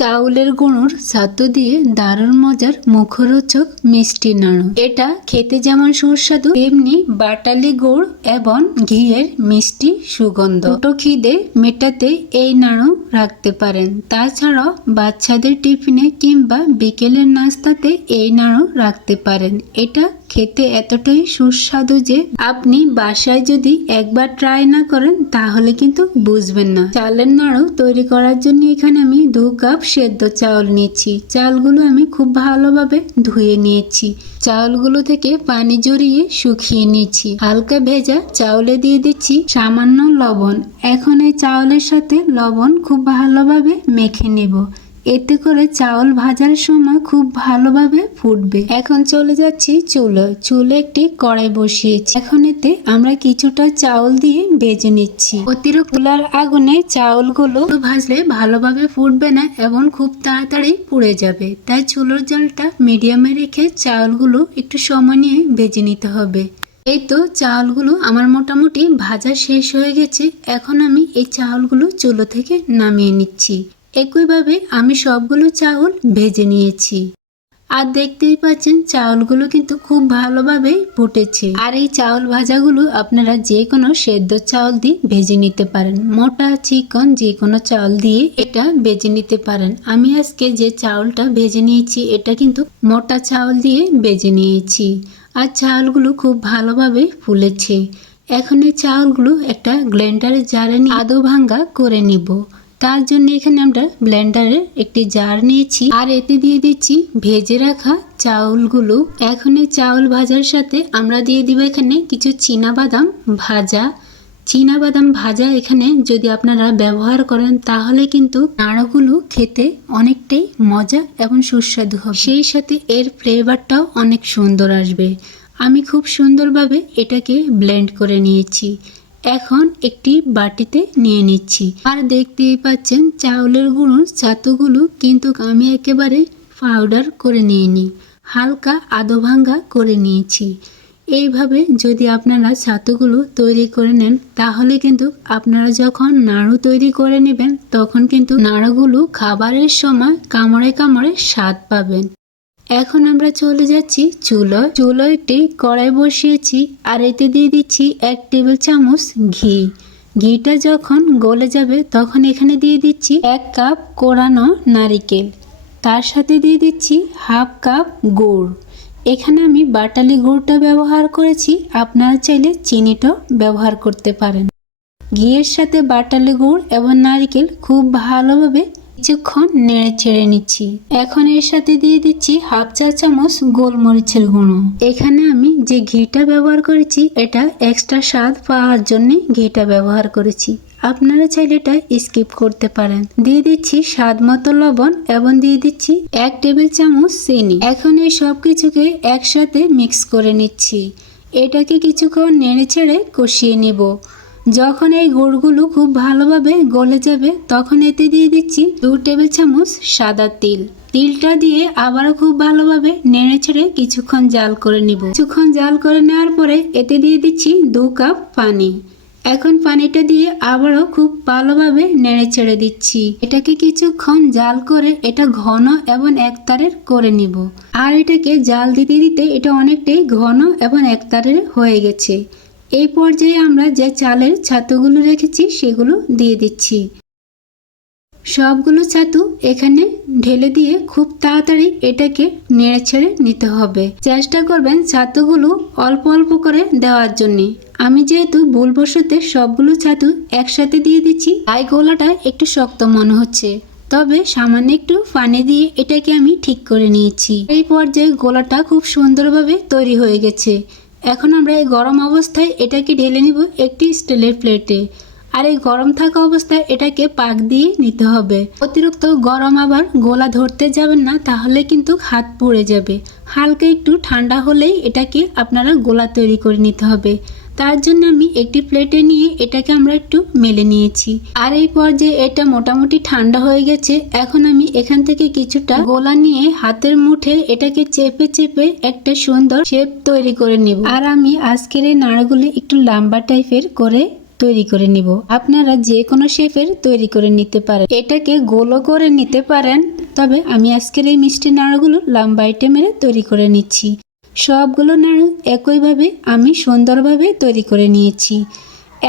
চাউলের গুঁড়োর ছাতু দিয়ে দারুণ মজার মুখরোচক মিষ্টি নাড়ু। এটা খেতে যেমন সুস্বাদু, তেমনি বাটালি গুড় এবং ঘিয়ের মিষ্টি সুগন্ধ। ছোট খিদে মেটাতে এই নাড়ু রাখতে পারেন। তাছাড়াও বাচ্চাদের টিফিনে কিংবা বিকেলের নাস্তাতে এই নাড়ু রাখতে পারেন। এটা খেতে এতটাই সুস্বাদু যে আপনি বাসায় যদি একবার ট্রাই না করেন, তাহলে কিন্তু বুঝবেন না। চালের নাড়ু তৈরি করার জন্য এখানে আমি দু কাপ সেদ্ধ চাউল নিয়েছি। চালগুলো আমি খুব ভালোভাবে ধুয়ে নিয়েছি। চাউলগুলো থেকে পানি জড়িয়ে শুকিয়ে নিয়েছি। হালকা ভেজা চাউলে দিয়ে দিচ্ছি সামান্য লবণ। এখন এই চাউলের সাথে লবণ খুব ভালোভাবে মেখে নেব। এতে করে চাউল ভাজার সময় খুব ভালোভাবে ফুটবে। এখন চলে যাচ্ছি চুলো। চুলে একটি কড়াই বসিয়েছি। এখন এতে আমরা কিছুটা চাউল দিয়ে ভেজে নিচ্ছি। অতিরিক্ত খোলার আগুনে চাউলগুলো ভাজলে ভালোভাবে ফুটবে না এবং খুব তাড়াতাড়ি পুড়ে যাবে। তাই চুলোর জলটা মিডিয়ামে রেখে চাউলগুলো একটু সময় নিয়ে ভেজে নিতে হবে। এই তো চাউলগুলো আমার মোটামুটি ভাজা শেষ হয়ে গেছে। এখন আমি এই চাউলগুলো চুলো থেকে নামিয়ে নিচ্ছি। একইভাবে আমি সবগুলো চাউল ভেজে নিয়েছি। আর দেখতেই পাচ্ছেন, চাউলগুলো কিন্তু খুব ভালোভাবে ফুটেছে। আর এই চাউল ভাজাগুলো আপনারা যে কোনো সেদ্ধ চাউল দিয়ে ভেজে নিতে পারেন। মোটা, চিকন যে কোনো চাউল দিয়ে এটা ভেজে নিতে পারেন। আমি আজকে যে চাউলটা ভেজে নিয়েছি, এটা কিন্তু মোটা চাউল দিয়ে ভেজে নিয়েছি। আর চাউলগুলো খুব ভালোভাবে ফুলেছে। এখন এই চাউলগুলো একটা গ্লেন্ডারের জারে নিয়ে আদো ভাঙ্গা করে নিব। তার জন্য এখানে আমরা ব্লেন্ডারের একটি জার নিয়েছি আর এতে দিয়ে দিচ্ছি ভেজে রাখা চাউলগুলো। এখন এই চাউল ভাজার সাথে আমরা দিয়ে দিব এখানে কিছু বাদাম ভাজা। বাদাম ভাজা এখানে যদি আপনারা ব্যবহার করেন তাহলে কিন্তু নাড়াগুলো খেতে অনেকটাই মজা এবং সুস্বাদু হবে। সেই সাথে এর ফ্লেভারটাও অনেক সুন্দর আসবে। আমি খুব সুন্দরভাবে এটাকে ব্লেন্ড করে নিয়েছি। এখন একটি বাটিতে নিয়ে নিচ্ছি। আর দেখতেই পাচ্ছেন, চাউলের গুঁড়ো, ছাতুগুলো কিন্তু আমি একেবারে পাউডার করে নিইনি, হালকা আদো ভাঙ্গা করে নিয়েছি। এইভাবে যদি আপনারা ছাতুগুলো তৈরি করে নেন, তাহলে কিন্তু আপনারা যখন নাড়ু তৈরি করে নেবেন, তখন কিন্তু নাড়ুগুলো খাবারের সময় কামড়ে কামড়ে স্বাদ পাবেন। এখন আমরা চলে যাচ্ছি চুলো চুলো একটি কড়াই বসিয়েছি আর এতে দিয়ে দিচ্ছি এক টেবিল চামচ ঘি। ঘিটা যখন গলে যাবে তখন এখানে দিয়ে দিচ্ছি এক কাপ কোরানো নারিকেল। তার সাথে দিয়ে দিচ্ছি হাফ কাপ গুড়। এখানে আমি বাটালি গুড়টা ব্যবহার করেছি। আপনারা চাইলে চিনিটাও ব্যবহার করতে পারেন। ঘিয়ের সাথে বাটালি গুড় এবং নারিকেল খুব ভালোভাবে কিছুক্ষণ নেড়ে ছেড়ে নিচ্ছি। এখন এর সাথে দিয়ে দিচ্ছি হাফ চা চামচ গোলমরিচের গুঁড়ো। এখানে আমি যে ঘিটা ব্যবহার করেছি, এটা এক্সট্রা স্বাদ পাওয়ার জন্য ঘিটা ব্যবহার করেছি। আপনারা চাইলে এটা স্কিপ করতে পারেন। দিয়ে দিচ্ছি স্বাদ মতো লবণ এবং দিয়ে দিচ্ছি এক টেবিল চামচ চিনি। এখন এই সব কিছুকে একসাথে মিক্স করে নিচ্ছি। এটাকে কিছুক্ষণ নেড়ে ছেড়ে কষিয়ে নিব। যখন এই গুড়গুলো খুব ভালোভাবে গলে যাবে, তখন এতে দিয়ে দিচ্ছি দু টেবিল চামচ সাদা তিল। তিলটা দিয়ে আবারও খুব ভালোভাবে নেড়ে ছেড়ে কিছুক্ষণ জাল করে নিব। কিছুক্ষণ জাল করে নেওয়ার পরে এতে দিয়ে দিচ্ছি দু কাপ পানি। এখন পানিটা দিয়ে আবারও খুব ভালোভাবে নেড়ে ছেড়ে দিচ্ছি। এটাকে কিছুক্ষণ জাল করে এটা ঘন এবং একতারের করে নিব। আর এটাকে জাল দিতে দিতে এটা অনেকটাই ঘন এবং একতারের হয়ে গেছে। এই পর্যায়ে আমরা যে চালের ছাতুগুলো রেখেছি, সেগুলো দিয়ে দিচ্ছি। সবগুলো ছাতু এখানে ঢেলে দিয়ে খুব তাড়াতাড়ি এটাকে নেড়ে ছেড়ে নিতে হবে। চেষ্টা করবেন ছাতুগুলো অল্প অল্প করে দেওয়ার জন্য। আমি যেহেতু ভুলবশতে সবগুলো ছাতু একসাথে দিয়ে দিচ্ছি, তাই গোলাটা একটু শক্ত মনে হচ্ছে। তবে সামান্য একটু পানি দিয়ে এটাকে আমি ঠিক করে নিয়েছি। এই পর্যায়ে গোলাটা খুব সুন্দরভাবে তৈরি হয়ে গেছে। এখন আমরা এই গরম অবস্থায় এটাকে ঢেলে নিব একটি স্টিলের প্লেটে। আর এই গরম থাকা অবস্থায় এটাকে পাক দিয়ে নিতে হবে। অতিরিক্ত গরম আবার গোলা ধরতে যাবেন না, তাহলে কিন্তু হাত পুড়ে যাবে। হালকা একটু ঠান্ডা হলেই এটাকে আপনারা গোলা তৈরি করে নিতে হবে। তার জন্য আমি একটি প্লেটে নিয়ে এটাকে আমরা একটু মেলে নিয়েছি। আর এই পর্যায়ে এটা মোটামুটি ঠান্ডা হয়ে গেছে। এখন আমি এখান থেকে কিছুটা গোলা নিয়ে হাতের মুঠে এটাকে চেপে চেপে একটা সুন্দর শেপ তৈরি করে নেব। আর আমি আজকের এই নাড়াগুলি একটু লম্বা টাইপের করে তৈরি করে নিব। আপনারা যে কোনো শেপের তৈরি করে নিতে পারেন। এটাকে গোলও করে নিতে পারেন। তবে আমি আজকের এই মিষ্টি নাড়ুগুলো লম্বাইটে মেরে তৈরি করে নিচ্ছি। সবগুলো নাড়ু একইভাবে আমি সুন্দরভাবে তৈরি করে নিয়েছি।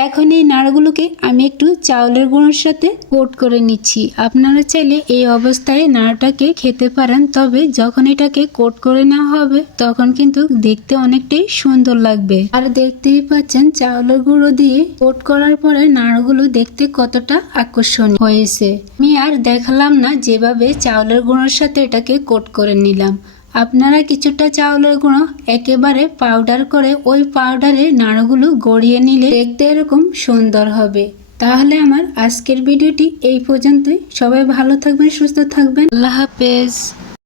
এখন এই নাড়ুগুলোকে আমি একটু চাউলের গুঁড়োর সাথে কোট করে নিচ্ছি। আপনারা চাইলে এই অবস্থায় নাড়ুটাকে খেতে পারেন, তবে যখন এটাকে কোট করে নেওয়া হবে, তখন কিন্তু দেখতে অনেকটাই সুন্দর লাগবে। আর দেখতেই পাচ্ছেন, চাউলের গুঁড়ো দিয়ে কোট করার পরে নাড়ুগুলো দেখতে কতটা আকর্ষণীয় হয়েছে। আমি আর দেখালাম না, যেভাবে চাউলের গুঁড়োর সাথে এটাকে কোট করে নিলাম। আপনারা কিছুটা চাউলের গুঁড়ো একেবারে পাউডার করে ওই পাউডারে নাড়গুলো গড়িয়ে নিলে দেখতে এরকম সুন্দর হবে। তাহলে আমার আজকের ভিডিওটি এই পর্যন্তই। সবাই ভালো থাকবেন, সুস্থ থাকবেন। আল্লাহ হাফেজ।